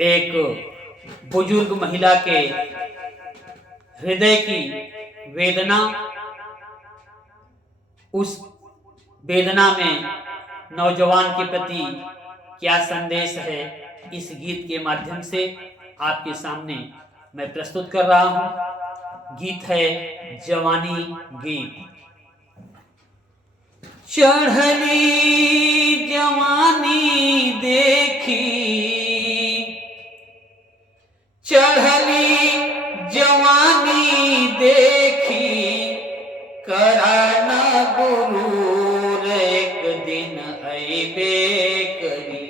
एक बुजुर्ग महिला के हृदय की वेदना, उस वेदना में नौजवान के प्रति क्या संदेश है, इस गीत के माध्यम से आपके सामने मैं प्रस्तुत कर रहा हूं। गीत है जवानी गीत। चढ़ली जवानी देखी, चढ़ली जवानी देखी, कराना गुरूर एक दिन अइबे करी।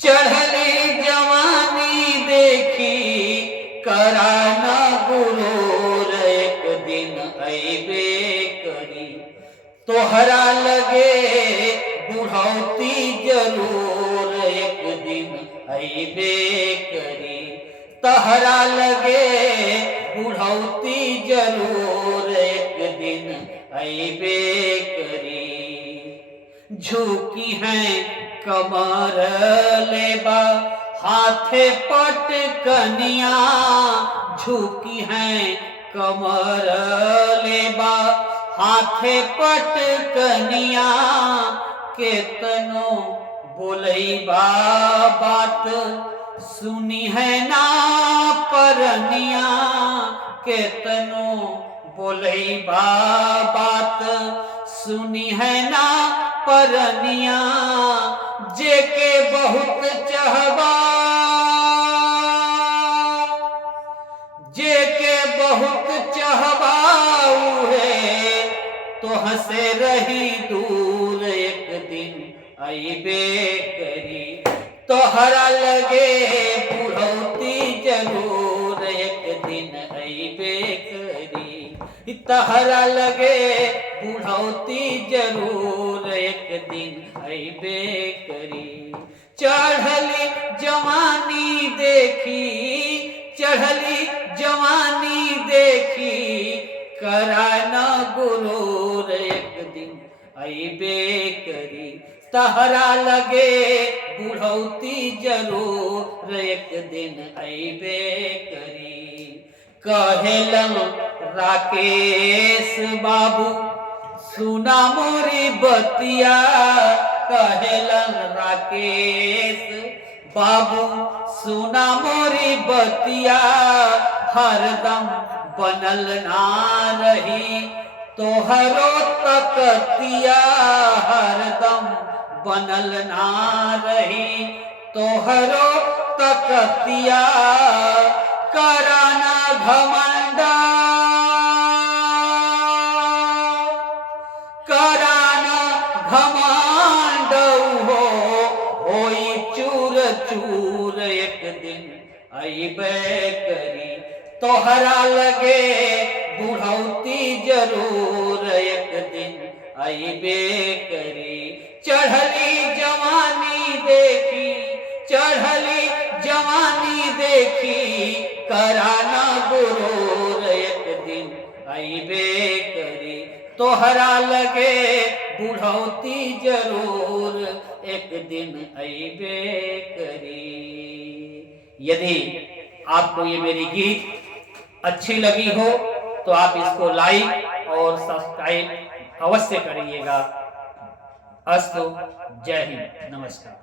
चढ़ली जवानी देखी, कराना गुरूर एक दिन अइबे करी। तोहरा लगे बुढ़ौती जरूर एक दिन अइबे करी। तोहरा लगे बुढ़ौती जरूर एक दिन अइबे करी। झुकी है कमर लेबा हाथे पटकनिया, झुकी है कमर लेबा हाथे पटकनिया। केतनो बोलैबा बात सुनी है ना परनिया। केतनो बोलैबा बात सुनी है ना परनिया। जेके बहुत चाहबा, जेके बहुत चाहबा उहे तोह से रही दूर एक दिन अइबे करी। तोहरा लगे बुढ़ौती जरूर एक दिन अइबे करी। तोहरा लगे बुढ़ौती जरूर एक दिन अइबे करी। चढ़ली जवानी देखी, चढ़ली जवानी देखी, कराना गुरूर एक दिन अइबे करी। तहरा लगे बुढ़ौती जरूर एक दिन अइबे करी। कहेलन राकेश बाबू सुना मोरी बतिया। कहेलन राकेश बाबू सुना मोरी बतिया। हरदम बनल ना रही तोहरो तकतिया। हरदम बनल ना रही तोहरो तकतिया। कराना घमंडा, कराना घमंड हो, होई चूर चूर एक दिन अइबे करी। तोहरा लगे बुढ़ौती जरूर एक दिन अइबे करी। चढ़ली जवानी देखी, चढ़ली जवानी देखी, कराना गुरूर एक दिन अइबे करी। तोहरा लगे बुढ़ौती जरूर एक दिन अइबे करी। यदि आपको ये मेरी गीत अच्छी लगी हो तो आप इसको लाइक और सब्सक्राइब अवश्य करिएगा। अस्तु, जय हिंद, नमस्कार।